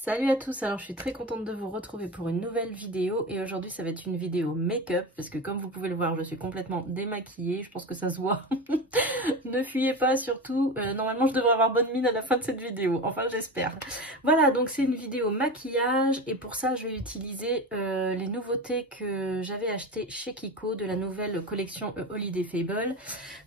Salut à tous, alors je suis très contente de vous retrouver pour une nouvelle vidéo et aujourd'hui ça va être une vidéo make-up parce que comme vous pouvez le voir je suis complètement démaquillée, je pense que ça se voit. Ne fuyez pas surtout, normalement je devrais avoir bonne mine à la fin de cette vidéo, enfin j'espère. Voilà, donc c'est une vidéo maquillage et pour ça je vais utiliser les nouveautés que j'avais achetées chez Kiko de la nouvelle collection Holiday Fable.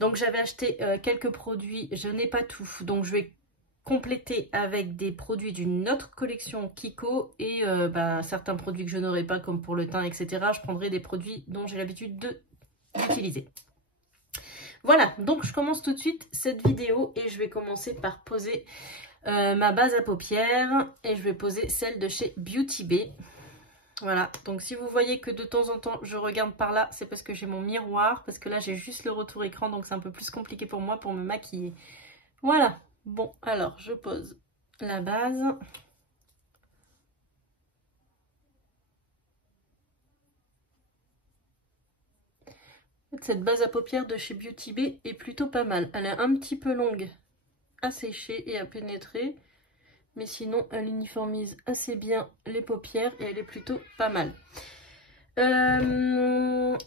Donc j'avais acheté quelques produits, je n'ai pas tout, donc je vais compléter avec des produits d'une autre collection Kiko et certains produits que je n'aurai pas comme pour le teint etc. Je prendrai des produits dont j'ai l'habitude d'utiliser. Voilà, donc je commence tout de suite cette vidéo et je vais commencer par poser ma base à paupières et je vais poser celle de chez Beauty Bay. Voilà, donc si vous voyez que de temps en temps je regarde par là, c'est parce que j'ai mon miroir, parce que là j'ai juste le retour écran donc c'est un peu plus compliqué pour moi pour me maquiller. Voilà. Bon, alors je pose la base. Cette base à paupières de chez Beauty Bay est plutôt pas mal. Elle est un petit peu longue à sécher et à pénétrer. Mais sinon, elle uniformise assez bien les paupières et elle est plutôt pas mal.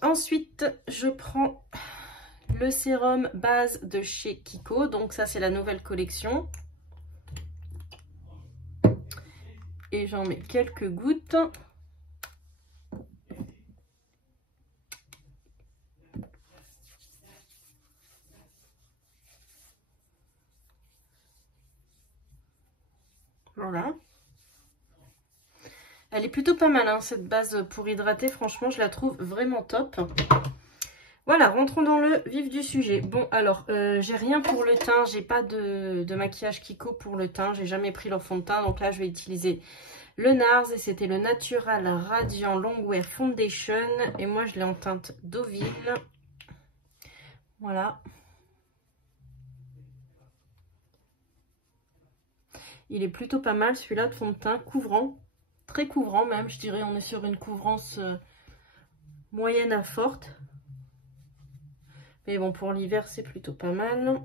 Ensuite, je prends le sérum base de chez Kiko. Donc ça, c'est la nouvelle collection. Et j'en mets quelques gouttes. Voilà. Elle est plutôt pas mal, hein, cette base pour hydrater. Franchement, je la trouve vraiment top. Voilà, rentrons dans le vif du sujet. Bon, alors, j'ai rien pour le teint. J'ai pas de maquillage Kiko pour le teint. J'ai jamais pris leur fond de teint. Donc là, je vais utiliser le NARS. Et c'était le Natural Radiant Longwear Foundation. Et moi, je l'ai en teinte Deauville. Voilà. Il est plutôt pas mal, celui-là, de fond de teint. Couvrant. Très couvrant même, je dirais. On est sur une couvrance moyenne à forte. Mais bon, pour l'hiver, c'est plutôt pas mal.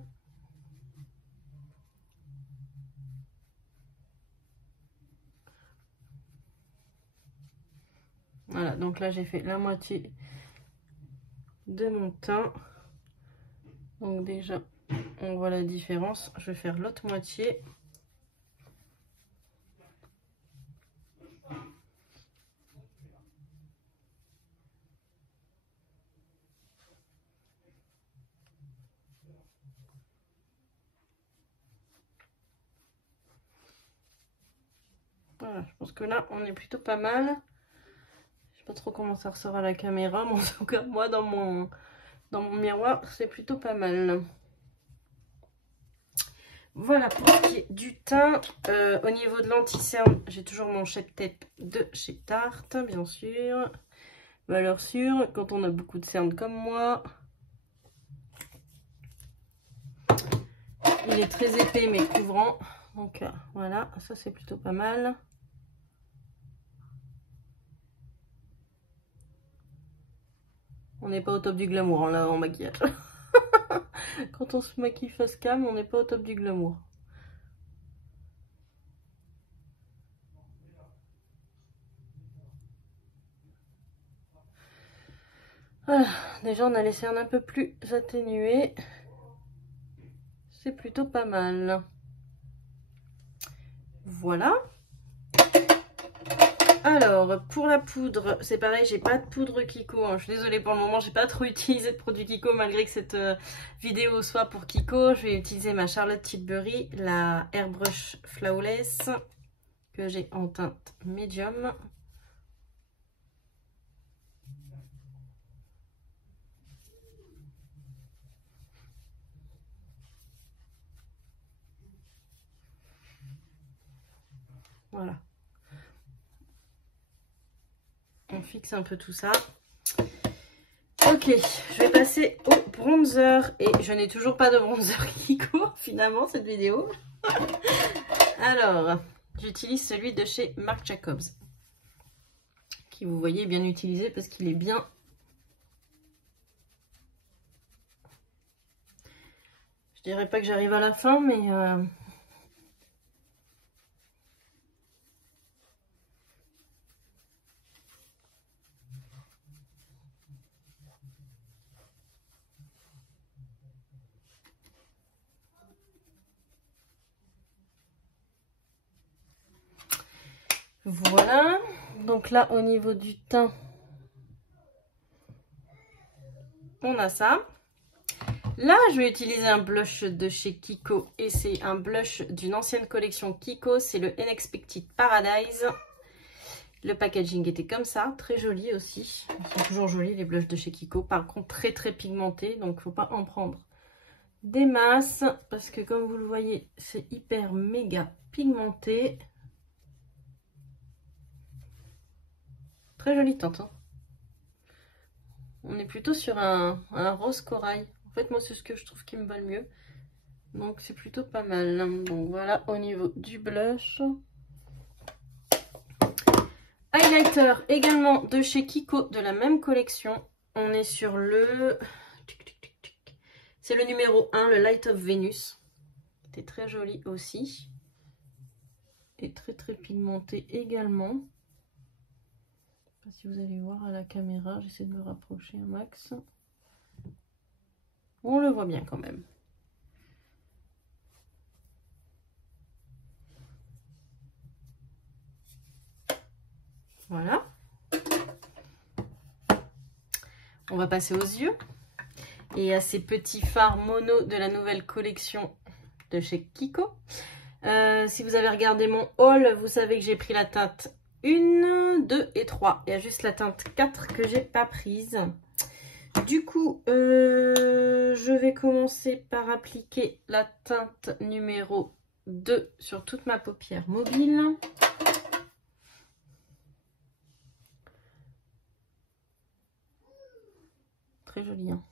Voilà, donc là, j'ai fait la moitié de mon teint. Donc déjà, on voit la différence. Je vais faire l'autre moitié. Voilà, je pense que là, on est plutôt pas mal. Je sais pas trop comment ça ressort à la caméra, mais en tout cas, moi, dans mon miroir, c'est plutôt pas mal. Voilà, pour ce qui est du teint, au niveau de l'anti-cerne, j'ai toujours mon Shape Tape de chez Tarte, bien sûr. Valeur sûre, quand on a beaucoup de cernes comme moi. Il est très épais, mais couvrant. Donc voilà, ça c'est plutôt pas mal. On n'est pas au top du glamour, hein, là, en maquillage. Quand on se maquille face cam, on n'est pas au top du glamour. Voilà, déjà on a les cernes un peu plus atténuées. C'est plutôt pas mal. Voilà. Alors, pour la poudre, c'est pareil, j'ai pas de poudre Kiko. Hein. Je suis désolée pour le moment, j'ai pas trop utilisé de produit Kiko malgré que cette vidéo soit pour Kiko. Je vais utiliser ma Charlotte Tilbury, la Airbrush Flawless, que j'ai en teinte médium. Voilà. On fixe un peu tout ça. Ok, je vais passer au bronzer. Et je n'ai toujours pas de bronzer Kiko, finalement, cette vidéo. Alors, j'utilise celui de chez Marc Jacobs. Qui, vous voyez, est bien utilisé parce qu'il est bien... Je dirais pas que j'arrive à la fin, mais... Voilà, donc là au niveau du teint, on a ça. Là, je vais utiliser un blush de chez Kiko et c'est un blush d'une ancienne collection Kiko, c'est le Unexpected Paradise. Le packaging était comme ça, très joli aussi. Ils sont toujours jolis les blushs de chez Kiko, par contre très très pigmentés, donc faut pas en prendre des masses parce que comme vous le voyez, c'est hyper méga pigmenté. Très jolie teinte, hein. On est plutôt sur un rose corail. En fait, moi, c'est ce que je trouve qui me va le mieux. Donc, c'est plutôt pas mal. Donc, voilà, au niveau du blush. Highlighter, également de chez Kiko, de la même collection. On est sur le... C'est le numéro 1, le Light of Venus. C'est très joli aussi. Et très, très pigmenté également. Si vous allez voir à la caméra, j'essaie de me rapprocher un max. On le voit bien quand même. Voilà. On va passer aux yeux et à ces petits fards mono de la nouvelle collection de chez Kiko. Si vous avez regardé mon haul, vous savez que j'ai pris la teinte 1, 2 et 3. Il y a juste la teinte 4 que j'ai pas prise. Du coup, je vais commencer par appliquer la teinte numéro 2 sur toute ma paupière mobile. Très joli, hein.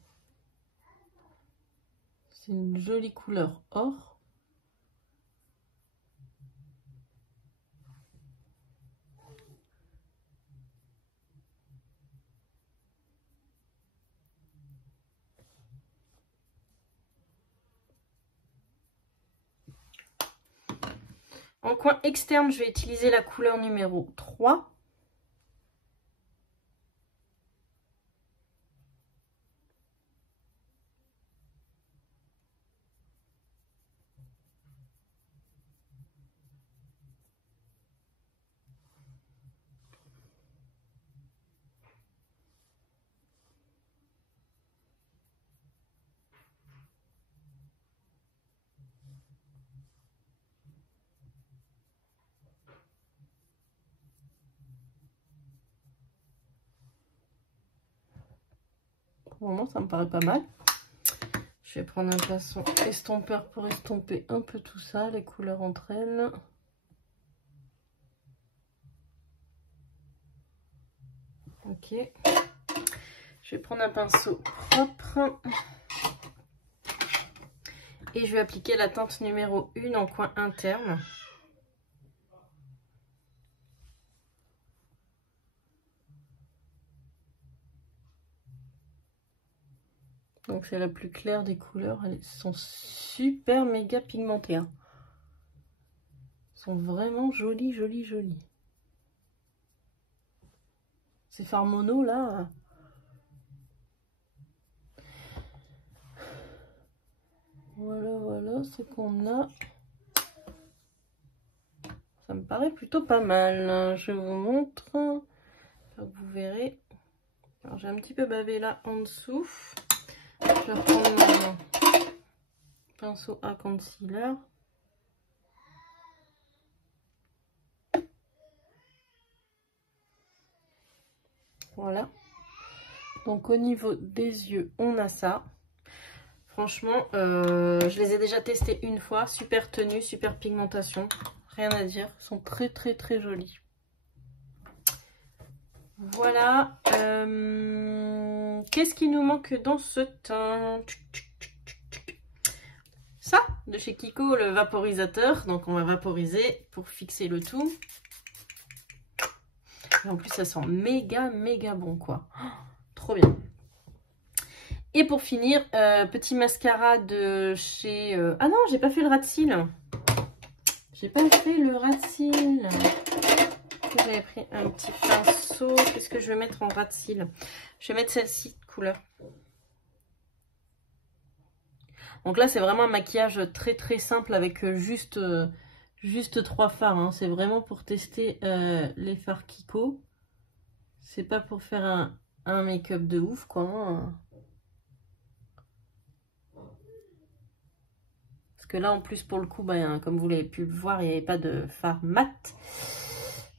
C'est une jolie couleur or. En coin externe, je vais utiliser la couleur numéro 3. Pour le moment, ça me paraît pas mal. Je vais prendre un pinceau estompeur pour estomper un peu tout ça, les couleurs entre elles. Ok. Je vais prendre un pinceau propre. Et je vais appliquer la teinte numéro 1 en coin interne. Donc c'est la plus claire des couleurs. Elles sont super méga pigmentées, hein. Elles sont vraiment jolies, jolies, jolies. Ces fards mono là. Voilà, voilà ce qu'on a. Ça me paraît plutôt pas mal. Je vous montre. Vous verrez. Alors j'ai un petit peu bavé là en dessous. Je vais reprendre mon pinceau à concealer. Voilà. Donc au niveau des yeux, on a ça. Franchement, je les ai déjà testés une fois. Super tenue, super pigmentation. Rien à dire. Ils sont très très très jolis. Voilà. Qu'est-ce qui nous manque dans ce teint? Ça, de chez Kiko, le vaporisateur. Donc on va vaporiser pour fixer le tout. Et en plus, ça sent méga méga bon, quoi. Oh, trop bien. Et pour finir, petit mascara de chez... Ah non, j'ai pas fait le ras de cils. J'ai pas fait le ras de cils. J'avais pris un petit pinceau. Qu'est-ce que je vais mettre en ras de cils? Je vais mettre celle-ci de couleur. Donc là, c'est vraiment un maquillage très très simple avec juste juste 3 fards, hein. C'est vraiment pour tester les fards Kiko. C'est pas pour faire un make-up de ouf, quoi. Hein. Parce que là, en plus, pour le coup, bah, comme vous l'avez pu le voir, il n'y avait pas de fard mat.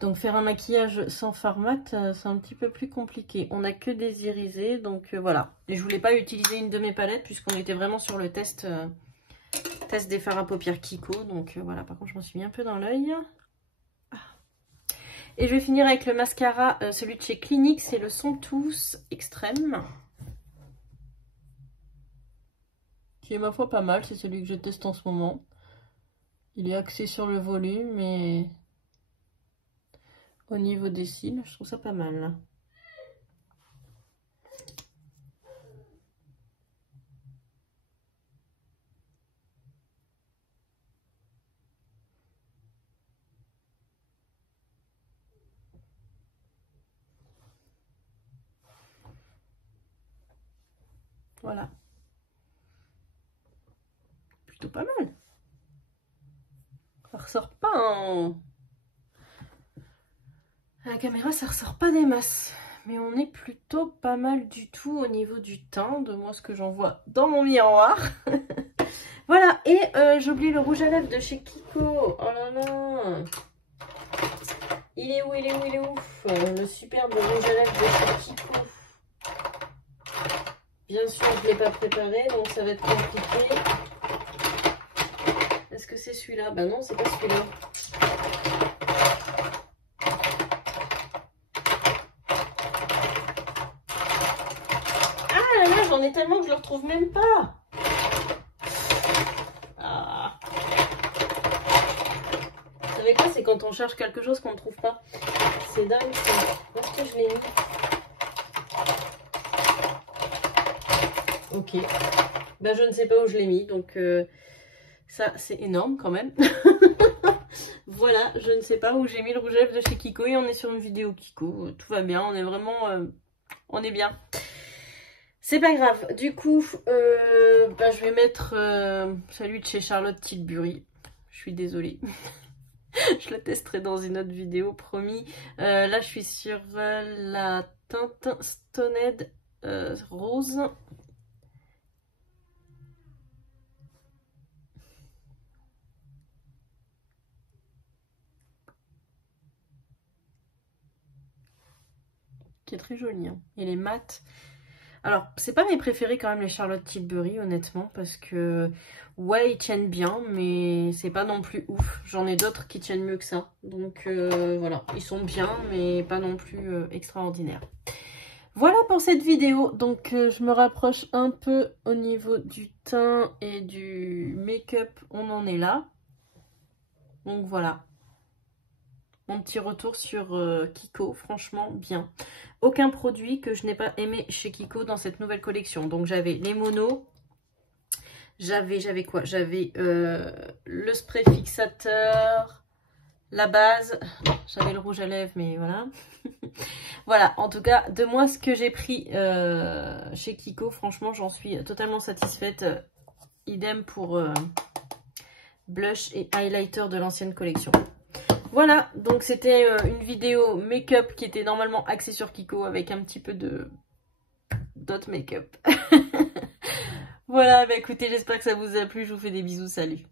Donc faire un maquillage sans fard mat, c'est un petit peu plus compliqué. On n'a que des irisés, donc voilà. Et je voulais pas utiliser une de mes palettes, puisqu'on était vraiment sur le test des fards à paupières Kiko. Donc voilà, par contre, je m'en suis mis un peu dans l'œil. Et je vais finir avec le mascara, celui de chez Clinique, c'est le Son Tous Extrême. Qui est ma foi pas mal, c'est celui que je teste en ce moment. Il est axé sur le volume et au niveau des cils, je trouve ça pas mal. Voilà. Plutôt pas mal. Ça ressort pas en... À la caméra, ça ressort pas des masses. Mais on est plutôt pas mal du tout au niveau du teint, de moi ce que j'en vois dans mon miroir. Voilà, et j'ai oublié le rouge à lèvres de chez Kiko. Oh là là. Il est où, il est où, il est où? Le superbe rouge à lèvres de chez Kiko. Bien sûr, je ne l'ai pas préparé, donc ça va être compliqué. Est-ce que c'est celui-là? Bah non, c'est pas celui-là. Ah là là, j'en ai tellement que je le retrouve même pas. Ah. Vous savez quoi? C'est quand on cherche quelque chose qu'on ne trouve pas. C'est dingue ça. Où est-ce que je l'ai mis? Ok. Bah je ne sais pas où je l'ai mis, donc ça c'est énorme quand même. Voilà, je ne sais pas où j'ai mis le rouge à lèvres de chez Kiko et on est sur une vidéo Kiko. Tout va bien, on est vraiment... on est bien. C'est pas grave. Du coup, bah, je vais mettre celui de chez Charlotte Tilbury. Je suis désolée. Je le testerai dans une autre vidéo, promis. Là, je suis sur la teinte Stoned Rose. Qui est très jolie. Hein. Et les mates. Alors, c'est pas mes préférés quand même, les Charlotte Tilbury, honnêtement, parce que, ouais, ils tiennent bien, mais c'est pas non plus ouf. J'en ai d'autres qui tiennent mieux que ça. Donc, voilà, ils sont bien, mais pas non plus extraordinaires. Voilà pour cette vidéo. Donc, je me rapproche un peu au niveau du teint et du make-up. On en est là. Donc, voilà. Mon petit retour sur Kiko, franchement bien. Aucun produit que je n'ai pas aimé chez Kiko dans cette nouvelle collection. Donc j'avais les monos, j'avais quoi? J'avais le spray fixateur, la base, j'avais le rouge à lèvres, mais voilà. Voilà, en tout cas, de moi ce que j'ai pris chez Kiko, franchement j'en suis totalement satisfaite. Idem pour blush et highlighter de l'ancienne collection. Voilà, donc c'était une vidéo make-up qui était normalement axée sur Kiko avec un petit peu d'autres make-up. Voilà, bah écoutez, j'espère que ça vous a plu. Je vous fais des bisous, salut.